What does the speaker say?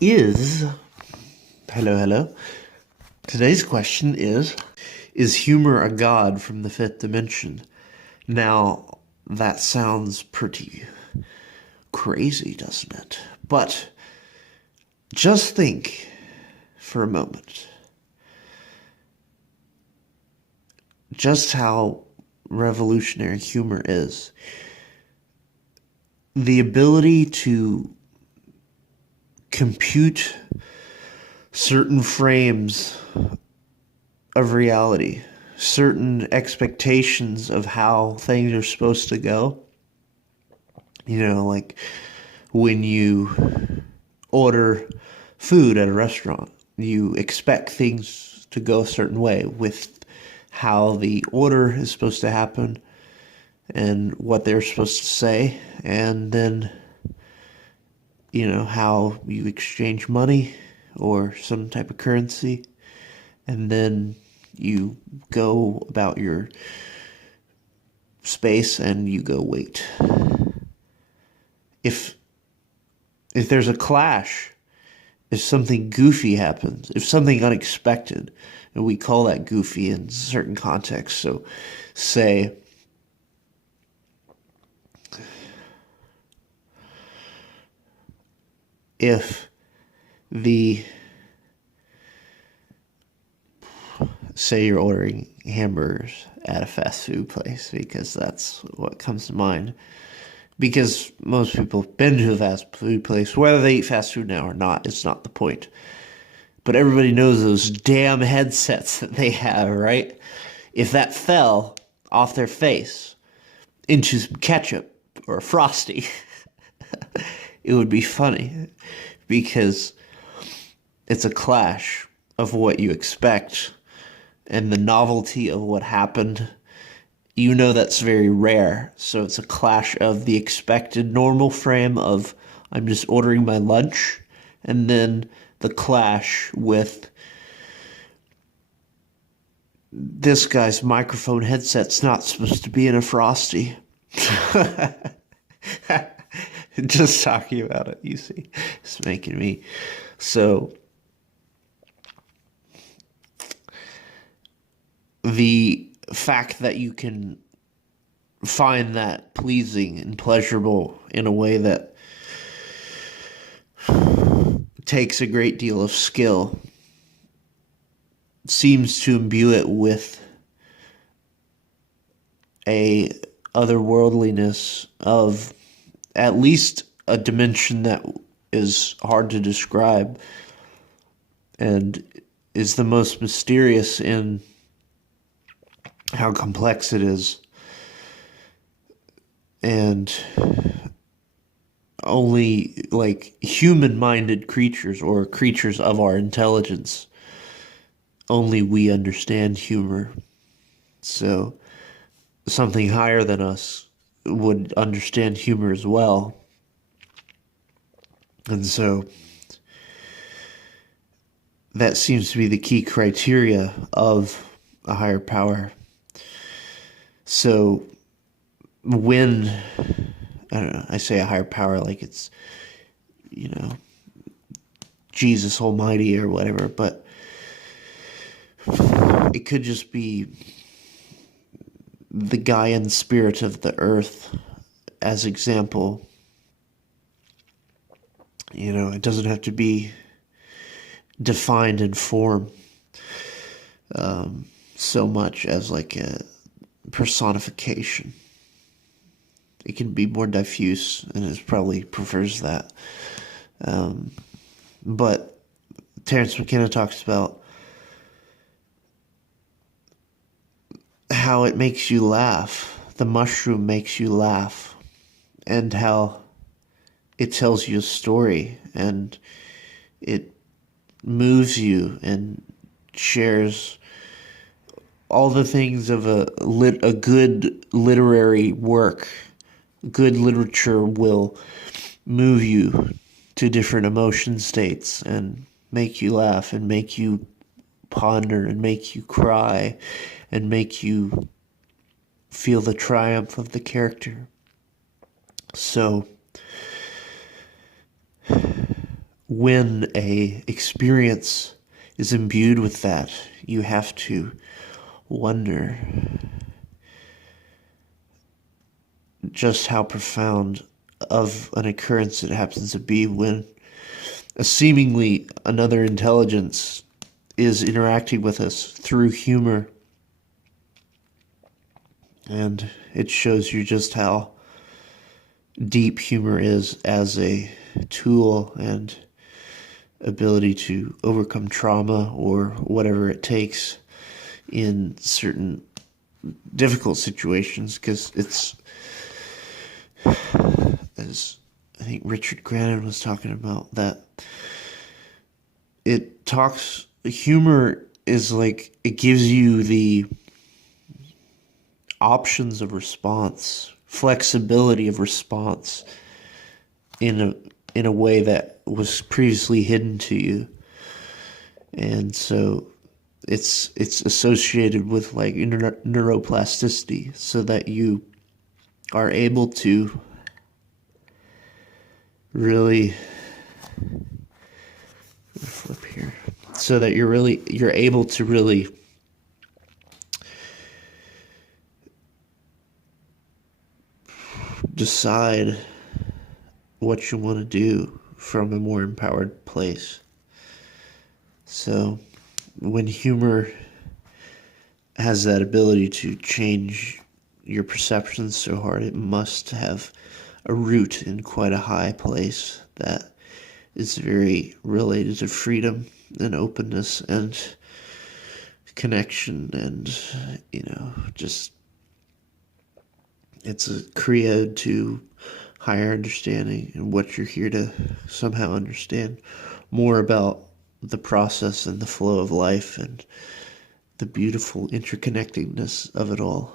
is, hello. Today's question is humor a god from the fifth dimension? Now, that sounds pretty crazy, doesn't it? But just think for a moment just how revolutionary humor is. The ability to compute certain frames of reality, certain expectations of how things are supposed to go. Like when you order food at a restaurant, you expect things to go a certain way with how the order is supposed to happen and what they're supposed to say, and then how you exchange money or some type of currency, and then you go about your space and you go wait. If there's a clash, if something goofy happens, if something unexpected, and we call that goofy in certain contexts. So say if the say you're ordering hamburgers at a fast food place, because that's what comes to mind. Because most people have been to a fast food place, whether they eat fast food now or not, it's not the point. But everybody knows those damn headsets that they have, right? If that fell off their face into some ketchup or a Frosty, it would be funny, because it's a clash of what you expect and the novelty of what happened. That's very rare. So it's a clash of the expected normal frame of I'm just ordering my lunch, and then the clash with this guy's microphone headset's not supposed to be in a Frosty. Just talking about it, you see, it's making me so. The fact that you can find that pleasing and pleasurable in a way that takes a great deal of skill seems to imbue it with a otherworldliness of at least a dimension that is hard to describe and is the most mysterious in how complex it is. And only like human-minded creatures or creatures of our intelligence, only we understand humor. So something higher than us would understand humor as well. And so that seems to be the key criteria of a higher power. So when, I don't know, I say a higher power like it's, Jesus Almighty or whatever, but it could just be the Gaian spirit of the earth as example. It doesn't have to be defined in form so much as like a personification. It can be more diffuse, and it probably prefers that. But Terence McKenna talks about how it makes you laugh. The mushroom makes you laugh, and how it tells you a story, and it moves you and shares all the things of a good literary work. Good literature will move you to different emotion states and make you laugh and make you ponder and make you cry and make you feel the triumph of the character. So when a experience is imbued with that, you have to wonder just how profound of an occurrence it happens to be when a seemingly another intelligence is interacting with us through humor. And it shows you just how deep humor is as a tool and ability to overcome trauma or whatever it takes in certain difficult situations, because it's, as I think Richard Grannon was talking about, that humor is like, it gives you the options of response, flexibility of response in a way that was previously hidden to you. And so it's associated with like neuroplasticity, so that you are able to really flip here, so that you're able to really decide what you want to do from a more empowered place. So when humor has that ability to change your perceptions so hard, it must have a root in quite a high place that is very related to freedom and openness and connection, and just it's a creed to higher understanding and what you're here to somehow understand more about the process and the flow of life and the beautiful interconnectedness of it all.